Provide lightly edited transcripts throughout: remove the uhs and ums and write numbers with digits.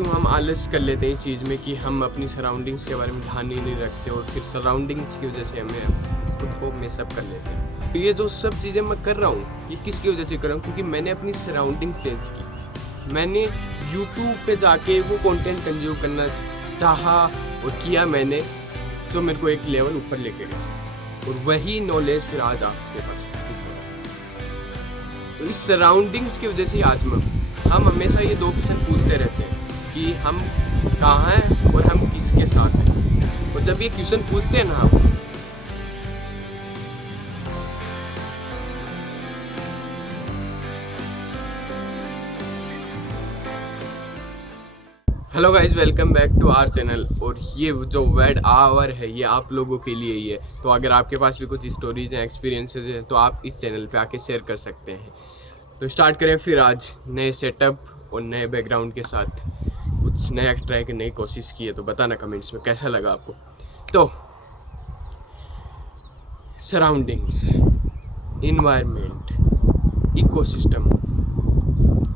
क्यों हम आलस कर लेते हैं इस चीज़ में कि हम अपनी सराउंडिंग्स के बारे में ध्यान ही नहीं रखते और फिर सराउंडिंग्स की वजह से हमें खुद को मेसअप कर लेते हैं। तो ये जो सब चीज़ें मैं कर रहा हूँ ये किसकी वजह से कर रहा हूँ, क्योंकि मैंने अपनी सराउंडिंग चेंज की। मैंने यूट्यूब पे जाके वो कंटेंट कंज्यूम करना चाहा और किया मैंने, जो मेरे को एक लेवल ऊपर लेके गया, और वही नॉलेज फिर आज आपके पास। तो इस सराउंडिंग्स की वजह से आज हम हमेशा ये 2 क्वेश्चन पूछते रहते हैं कि हम कहाँ हैं और हम किसके साथ हैं। और जब ये क्वेश्चन पूछते हैं ना हम, hello guys, welcome back to our channel. और ये जो वर्ड आवर है ये आप लोगों के लिए ही है। तो अगर आपके पास भी कुछ स्टोरीज हैं, एक्सपीरियंसेस हैं, तो आप इस चैनल पे आके शेयर कर सकते हैं। तो स्टार्ट करें फिर आज नए सेटअप और नए बैकग्राउंड के साथ कुछ नया ट्राई की नई कोशिश की है। तो बताना कमेंट्स में कैसा लगा आपको। तो सराउंडिंग्स, इन्वायरमेंट, इकोसिस्टम,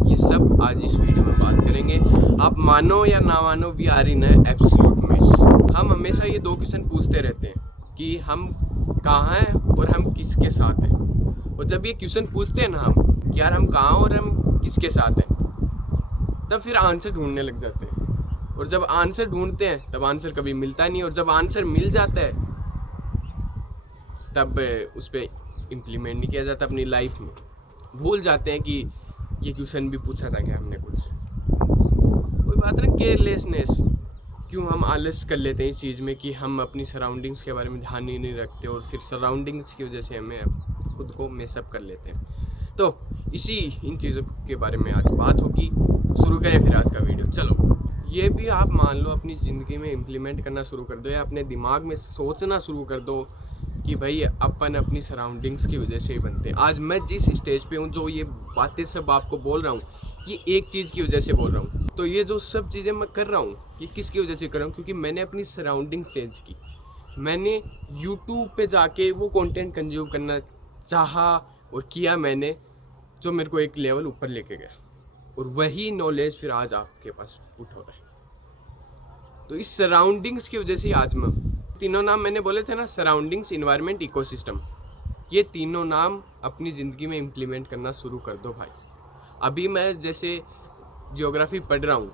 ये सब आज इस वीडियो में बात करेंगे। आप मानो या ना मानो, we are in absolute mess. हम हमेशा ये 2 क्वेश्चन पूछते रहते हैं कि हम कहाँ हैं और हम किसके साथ हैं। और जब ये क्वेश्चन पूछते हैं ना हम कि यार हम कहाँ और हम किसके साथ हैं, तब फिर आंसर ढूंढने लग जाते हैं। और जब आंसर ढूंढते हैं तब आंसर कभी मिलता नहीं, और जब आंसर मिल जाता है तब उस पर इम्प्लीमेंट नहीं किया जाता अपनी लाइफ में। भूल जाते हैं कि ये क्वेश्चन भी पूछा था क्या हमने खुद से। कोई बात ना, केयरलेसनेस, क्यों हम आलस कर लेते हैं इस चीज़ में कि हम अपनी सराउंडिंग्स के बारे में ध्यान ही नहीं रखते और फिर सराउंडिंग्स की वजह से हमें खुद को मेसअप कर लेते हैं। तो इन चीज़ों के बारे में आज बात होगी। शुरू करें फिर आज का वीडियो। चलो, ये भी आप मान लो अपनी ज़िंदगी में इम्प्लीमेंट करना शुरू कर दो, या अपने दिमाग में सोचना शुरू कर दो कि भाई अपन अपनी सराउंडिंग्स की वजह से ही बनते हैं। आज मैं जिस स्टेज पे हूँ, जो ये बातें सब आपको बोल रहा हूँ, ये एक चीज़ की वजह से बोल रहा हूँ। तो ये जो सब चीज़ें मैं कर रहा हूँ ये किसकी वजह से कर रहा हूँ, क्योंकि मैंने अपनी सराउंडिंग चेंज की। मैंने यूट्यूब पे जाके वो कंटेंट कंज्यूम करना चाहा और किया मैंने, जो मेरे को एक लेवल ऊपर लेके गया, और वही नॉलेज फिर आज आपके पास पुट हो रहा है। तो इस सराउंडिंग्स की वजह से आज मैं, तीनों नाम मैंने बोले थे ना, सराउंडिंग्स, इन्वायरमेंट, इकोसिस्टम, ये तीनों नाम अपनी ज़िंदगी में इम्प्लीमेंट करना शुरू कर दो भाई। अभी मैं जैसे ज्योग्राफी पढ़ रहा हूँ,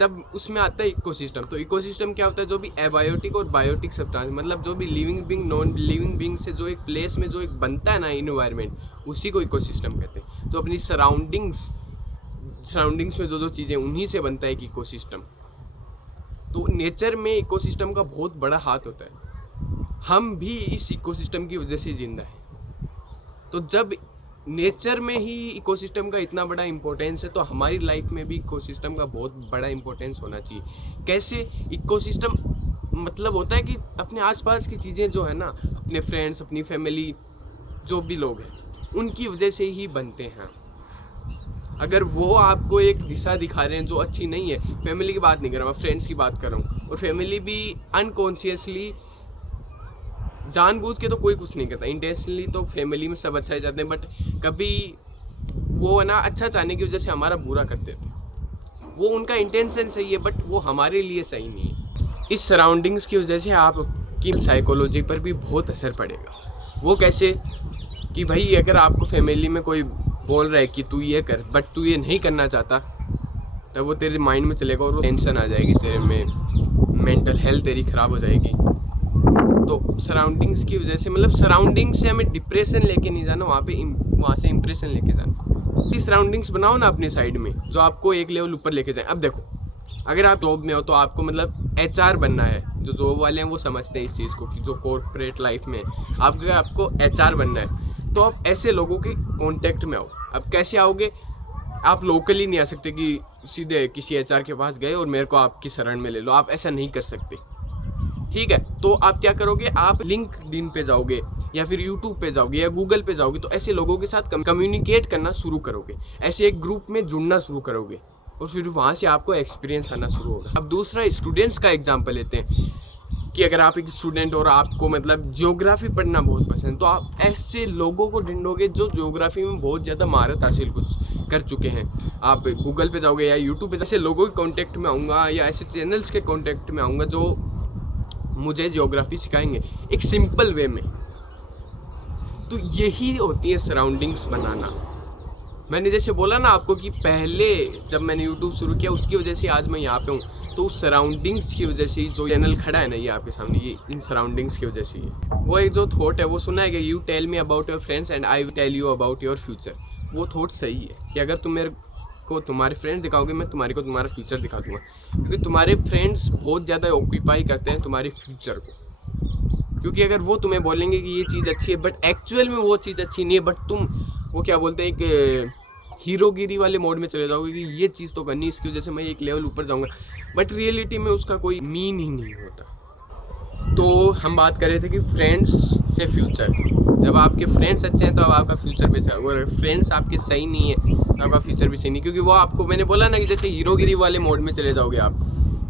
तब उसमें आता है इकोसिस्टम। तो इकोसिस्टम क्या होता है? जो भी एबायोटिक और बायोटिक सब्सटेंस, मतलब जो भी living being, non living being से जो एक प्लेस में जो एक बनता है ना इन्वायरमेंट, उसी को इकोसिस्टम कहते हैं। तो अपनी सराउंडिंग्स में जो चीज़ें, उन्हीं से बनता है एक इकोसिस्टम। तो नेचर में इकोसिस्टम का बहुत बड़ा हाथ होता है। हम भी इस इकोसिस्टम की वजह से जिंदा है। तो जब नेचर में ही इकोसिस्टम का इतना बड़ा इम्पोर्टेंस है, तो हमारी लाइफ में भी इकोसिस्टम का बहुत बड़ा इम्पोर्टेंस होना चाहिए। कैसे? इकोसिस्टम मतलब होता है कि अपने आसपास की चीज़ें जो है ना, अपने फ्रेंड्स, अपनी फैमिली, जो भी लोग हैं, उनकी वजह से ही बनते हैं। अगर वो आपको एक दिशा दिखा रहे हैं जो अच्छी नहीं है, फैमिली की बात नहीं कर रहा, मैं फ्रेंड्स की बात कर रहा हूँ, और फैमिली भी अनकॉन्शियसली, जानबूझ के तो कोई कुछ नहीं करता, इंटेंशनली तो फैमिली में सब अच्छा ही चाहते हैं, बट कभी वो ना अच्छा चाहने की वजह से हमारा बुरा कर देते हैं। वो उनका इंटेंशन सही है, बट वो हमारे लिए सही नहीं है। इस सराउंडिंग्स की वजह से आपकी साइकोलॉजी पर भी बहुत असर पड़ेगा। वो कैसे? कि भाई अगर आपको फैमिली में कोई बोल रहा है कि तू ये कर, बट तू ये नहीं करना चाहता, तब वो तेरे माइंड में चलेगा और वो टेंशन आ जाएगी तेरे में, मेंटल हेल्थ तेरी ख़राब हो जाएगी। तो सराउंडिंग्स की वजह से, मतलब सराउंडिंग्स से हमें डिप्रेशन लेके नहीं जाना, वहाँ से इम्प्रेशन लेके जाना। इस सराउंडिंग्स बनाओ ना अपनी साइड में, जो आपको एक लेवल ऊपर लेके जाए। अब देखो, अगर आप जॉब में हो तो आपको मतलब HR बनना है। जो जॉब वाले हैं वो समझते हैं इस चीज़ को, कि जो कॉर्पोरेट लाइफ में आपको HR बनना है, तो आप ऐसे लोगों के कॉन्टेक्ट में आओ। अब कैसे आओगे? आप लोकली नहीं आ सकते कि सीधे किसी HR के पास गए और मेरे को आपकी शरण में ले लो, आप ऐसा नहीं कर सकते, ठीक है? तो आप क्या करोगे? आप लिंक्डइन पे जाओगे, या फिर यूट्यूब पे जाओगे, या गूगल पे जाओगे, तो ऐसे लोगों के साथ कम्युनिकेट करना शुरू करोगे, ऐसे एक ग्रुप में जुड़ना शुरू करोगे, और फिर वहाँ से आपको एक्सपीरियंस आना शुरू होगा। अब दूसरा, स्टूडेंट्स का एग्जाम्पल लेते हैं कि अगर आप एक स्टूडेंट और आपको मतलब ज्योग्राफी पढ़ना बहुत पसंद है, तो आप ऐसे लोगों को ढूंढोगे जो ज्योग्राफी में बहुत ज़्यादा महारत हासिल कर चुके हैं। आप गूगल पे जाओगे या यूट्यूब पे, ऐसे लोगों के कॉन्टेक्ट में आऊँगा या ऐसे चैनल्स के कॉन्टेक्ट में आऊँगा जो मुझे ज्योग्राफी सिखाएंगे एक सिंपल वे में। तो यही होती है सराउंडिंग्स बनाना। मैंने जैसे बोला ना आपको कि पहले जब मैंने यूट्यूब शुरू किया उसकी वजह से आज मैं यहाँ पे हूँ, तो उस सराउंडिंग्स की वजह से जो चैनल खड़ा है ना ये आपके सामने, ये इन सराउंडिंग्स की वजह से। वो एक जो थॉट है वो सुना है कि you tell me about your friends and I will tell you about your future. वो थॉट सही है कि अगर तुम मेरे को तुम्हारे फ्रेंड्स दिखाओगे, मैं तुम्हारे को तुम्हारा फ्यूचर दिखा दूंगा, क्योंकि तुम्हारे फ्रेंड्स बहुत ज़्यादा ऑक्यूपाई करते हैं तुम्हारे फ्यूचर को। क्योंकि अगर वो तुम्हें बोलेंगे कि ये चीज़ अच्छी है बट एक्चुअल में वो चीज़ अच्छी नहीं है, बट तुम वो क्या बोलते हैं एक हीरोगिरी वाले मोड में चले जाओगे कि ये चीज़ तो करनी, इसकी वजह से मैं एक लेवल ऊपर जाऊंगा, बट रियलिटी में उसका कोई मीन ही नहीं होता। तो हम बात कर रहे थे कि फ्रेंड्स से फ्यूचर, जब आपके फ्रेंड्स अच्छे हैं तो अब आपका फ्यूचर भी अच्छा है, और फ्रेंड्स आपके सही नहीं है तो आपका फ्यूचर भी सही नहीं, क्योंकि वो आपको, मैंने बोला ना कि जैसे हीरोगिरी वाले मोड में चले जाओगे आप,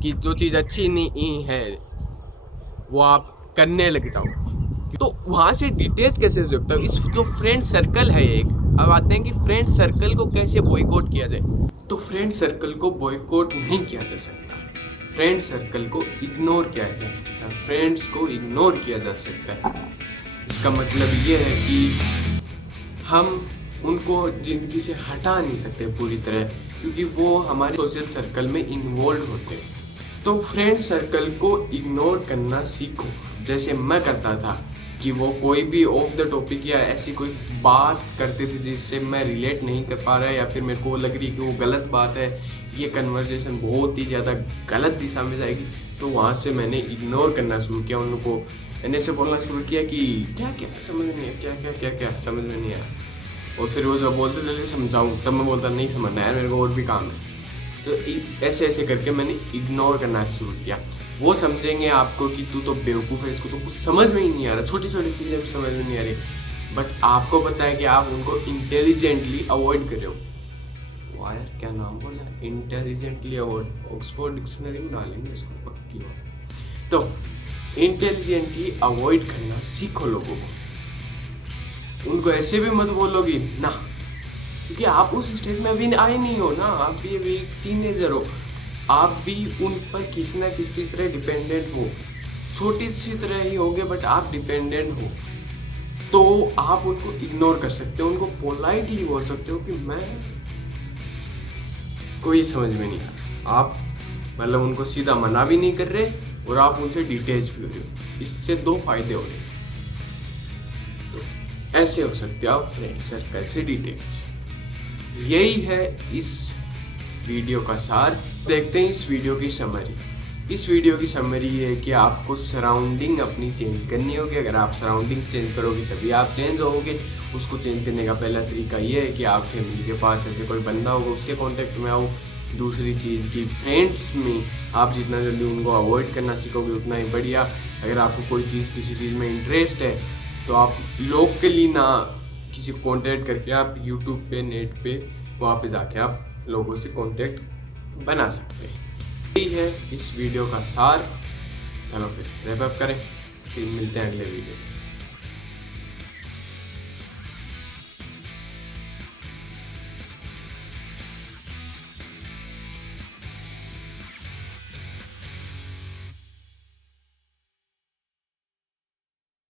कि जो चीज़ अच्छी नहीं है वो आप करने लग जाओगे, तो वहाँ से डिटेच कैसे हो सकता है। इस जो फ्रेंड सर्कल है एक, अब आते हैं कि फ्रेंड सर्कल को कैसे बॉयकॉट किया जाए। तो फ्रेंड सर्कल को बॉयकॉट नहीं किया जा सकता, फ्रेंड सर्कल को इग्नोर किया जा सकता है, फ्रेंड्स को इग्नोर किया जा सकता है। इसका मतलब ये है कि हम उनको ज़िंदगी से हटा नहीं सकते पूरी तरह, क्योंकि वो हमारे सोशल सर्कल में इन्वॉल्व होते हैं। तो फ्रेंड सर्कल को इग्नोर करना सीखो, जैसे मैं करता था कि वो कोई भी ऑफ द टॉपिक या ऐसी कोई बात करते थे जिससे मैं रिलेट नहीं कर पा रहा है, या फिर मेरे को लग रही कि वो गलत बात है, ये कन्वर्सेशन बहुत ही ज़्यादा गलत दिशा में जाएगी, तो वहाँ से मैंने इग्नोर करना शुरू किया। उनको मैंने ऐसे बोलना शुरू किया कि क्या क्या समझ में नहीं आया, क्या समझ में नहीं आया, और फिर वो जब बोलते थे समझाऊँ तब मैं बोलता नहीं समझना यार, मेरे को और भी काम है। तो ऐसे ऐसे करके मैंने इग्नोर करना शुरू किया। वो समझेंगे आपको कि तू तो बेवकूफ़ है, इसको तो कुछ समझ में ही नहीं आ रहा, छोटी छोटी चीज़ें भी समझ में नहीं आ रही, बट आपको पता है कि आप उनको इंटेलिजेंटली अवॉइड कर रहे हो। वाह यार क्या नाम बोला, इंटेलिजेंटली अवॉइड, ऑक्सफोर्ड डिक्शनरी में डालेंगे इसको पक्की बात। तो इंटेलिजेंटली अवॉइड करना सीखो लोगों को, उनको ऐसे भी मत बोलोगी ना, क्योंकि आप उस स्टेज में अभी आए नहीं हो ना, आप भी अभी एक टीनेजर हो, आप भी उन पर किसी ना किसी तरह डिपेंडेंट हो, छोटी सी तरह ही होगे बट आप डिपेंडेंट हो। तो आप उनको इग्नोर कर सकते हो, उनको पोलाइटली बोल सकते हो कि मैं कोई समझ में नहीं आ रहा, आप मतलब उनको सीधा मना भी नहीं कर रहे और आप उनसे डिटेच भी हो रहे हो। इससे दो फायदे हो रहे, तो ऐसे हो सकते हो आप फ्रेंड सर्कल से डिटेच। यही है इस वीडियो का सार। देखते हैं इस वीडियो की समरी। इस वीडियो की समरी है कि आपको सराउंडिंग अपनी चेंज करनी होगी। अगर आप सराउंडिंग चेंज करोगे तभी आप चेंज होगे। उसको चेंज करने का पहला तरीका ये है कि आप फैमिली के पास ऐसे कोई बंदा होगा उसके कांटेक्ट में आओ। दूसरी चीज़ कि फ्रेंड्स में आप जितना जल्दी उनको अवॉइड करना सीखोगे उतना ही बढ़िया। अगर आपको कोई चीज़ किसी चीज़ में इंटरेस्ट है तो आप लोकली ना किसी को कॉन्टेक्ट करके आप यूट्यूब पे नेट पे वहाँ पे जाके आप लोगों से कांटेक्ट बना सकते हैं। यही है इस वीडियो का सार। चलो फिर रैप अप करें, फिर मिलते हैं अगले वीडियो।